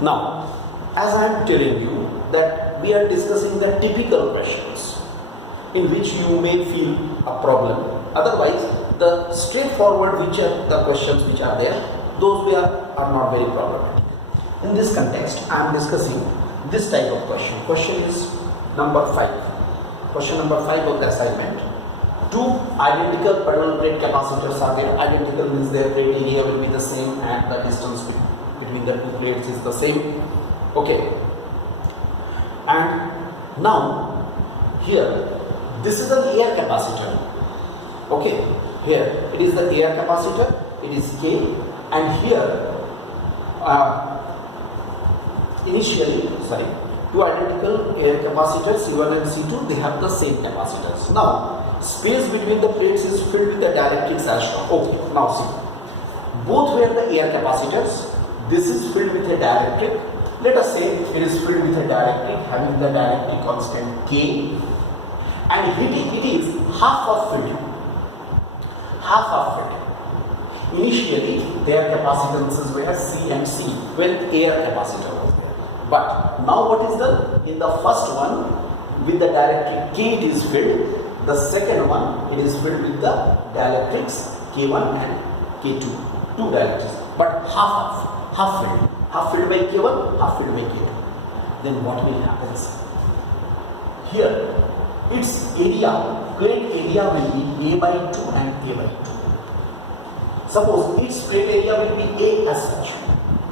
Now, as I am telling you that we are discussing the typical questions in which you may feel a problem. Otherwise, the straightforward which are the questions which are there, those are not very problematic. In this context, I am discussing this type of question. Question is number 5. Question number 5 of the assignment. Two identical parallel plate capacitors are there. Identical means their plate area will be the same and the distance between the two plates is the same. Okay. And now here this is an air capacitor. Okay. Here it is the air capacitor. It is K, and here initially two identical air capacitors C1 and C2, they have the same capacitors. Now space between the plates is filled with the dielectrics as shown. Okay, now see, both were the air capacitors. This is filled with a dielectric. Let us say it is filled with a dielectric having the dielectric constant K, and it is half of filled. Initially their capacitances were C and C when air capacitor was there. But now what is done? In the first one with the dielectric K it is filled. The second one it is filled with the dielectrics K1 and K2. Two dielectrics, but half filled. Half filled by K1, half filled by K2. Then what will happen? Here its area, plate area will be A by 2 and A by 2. Suppose its plate area will be A as such.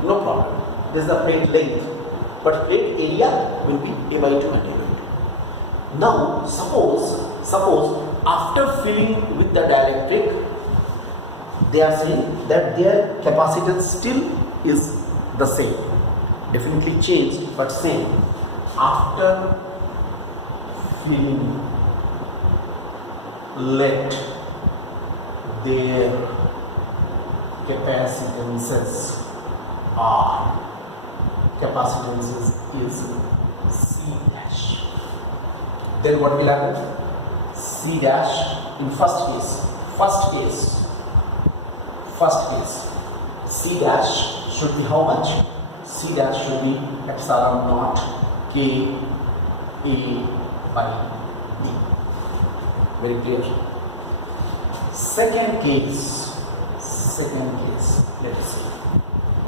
No problem. This is the plate length. But plate area will be A by 2 and A by 2. Now suppose after filling with the dielectric, they are saying that their capacitance still is the same. Definitely changed, but same. After filling, let their capacitances are, capacitances is C dash. Then what will happen? C dash in first case, C dash should be how much? C dash should be epsilon naught K A by B. Very clear. Second case, let us see.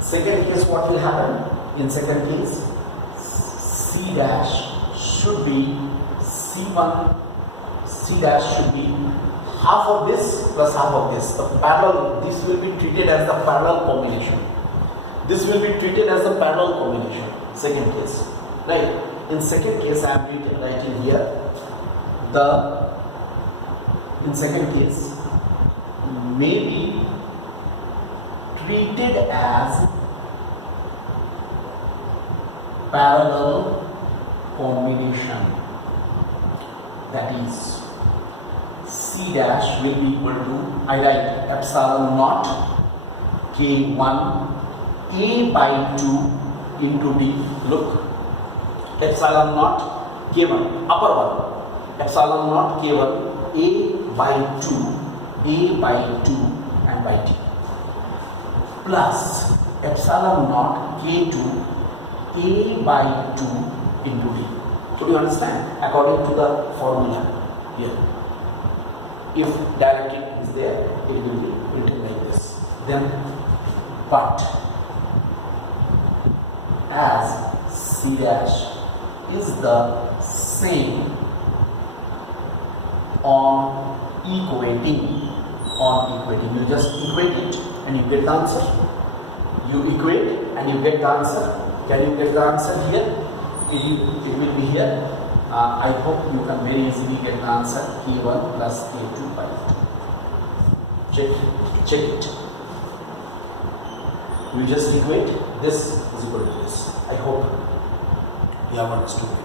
Second case, what will happen? In second case, C dash should be C1, C dash should be half of this plus half of this. The parallel, this will be treated as the parallel combination. This will be treated as a parallel combination. Second case, right? In second case, I am writing here in second case may be treated as parallel combination. That is, C dash will be equal to, I write epsilon naught K1 A by 2 into D. Look, epsilon naught K1, upper one, epsilon naught K1 A by 2 and by T, plus epsilon naught K2 A by 2 into D. Could you understand? According to the formula here, if dielectric is there, it will be written like this. Then, but as C dash is the same on equating, you just equate it and you get the answer. You equate and you get the answer. Can you get the answer here? It will be here. I hope you can very easily get the answer. K1 plus K2 by 2. Check it. We just equate this is equal to this. I hope you have understood it.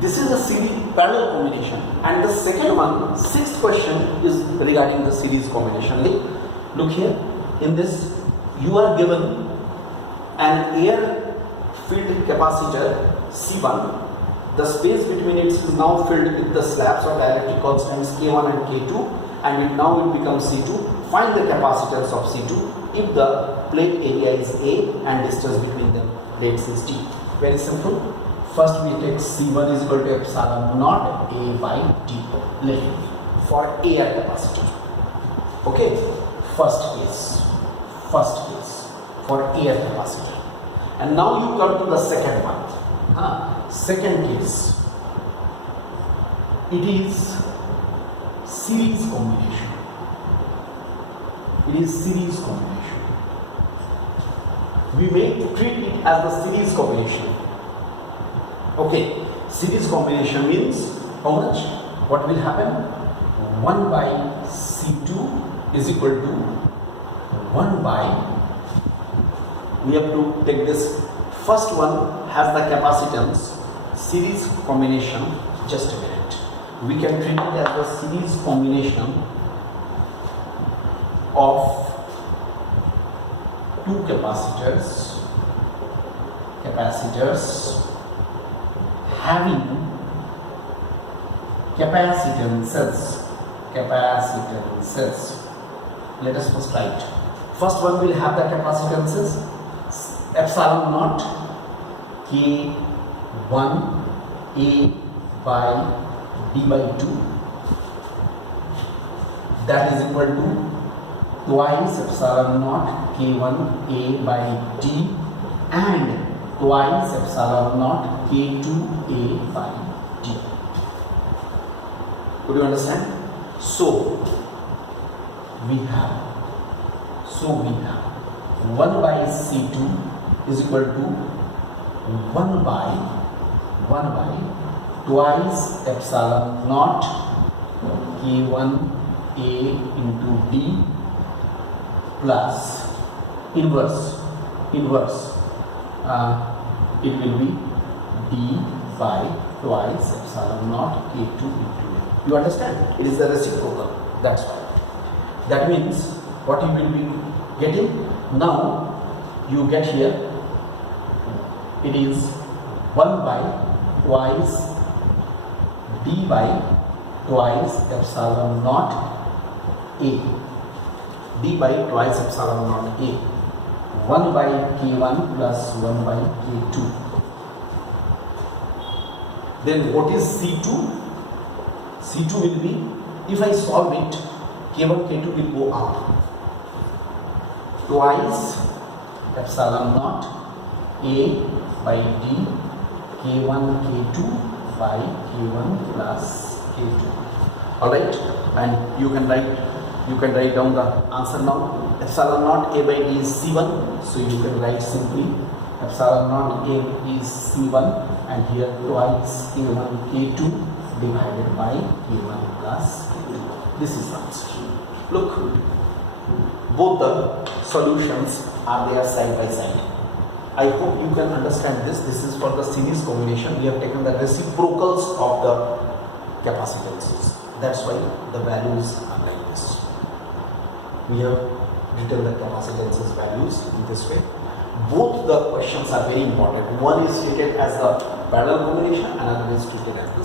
This is a series parallel combination, and the second one, sixth question, is regarding the series combination. Look here. In this, you are given an air filled capacitor C1. The space between it is now filled with the slabs of dielectric constants K1 and K2, and now it becomes C2. Find the capacitance of C2 if the plate area is A and distance between the plates is D. Very simple. First we take C1 is equal to epsilon naught A by D for air capacitor. Okay, first case for air capacitor. And now you come to the second one. Second case, it is series combination. We may treat it as the series combination. Okay, series combination means how much? What will happen? 1 by C2 is equal to 1 by, we have to take this first one has the capacitance series combination. Just a minute, we can treat it as the series combination of two capacitors having capacitances. Let us first write. First one will have the capacitances epsilon naught K1 A by D by 2, that is equal to twice epsilon naught K1 A by D and twice epsilon naught K2 A by D. Could you understand? So we have 1 by C2 is equal to 1 by twice epsilon naught K1 A into D plus inverse it will be D by twice epsilon naught K2 into A. You understand? It is the reciprocal. That's why. That means what you will be getting now, you get here, it is 1 by twice D by twice epsilon naught A, D by twice epsilon naught A, 1 by K1 plus 1 by K2. Then what is C2? C2 will be, if I solve it, K1, K2 will go up. Twice epsilon naught A by D, K1, K2 by K1 plus K2. Alright, and you can write down the answer now. Epsilon naught A by D is C1, so you can write simply epsilon naught A is C1 and here twice K1, K2 divided by K1 plus K2. This is the answer. Look, both the solutions are there side by side. I hope you can understand this. This is for the series combination. We have taken the reciprocals of the capacitances. That's why the values are like this. We have written the capacitances values in this way. Both the questions are very important. One is treated as the parallel combination, another is treated as the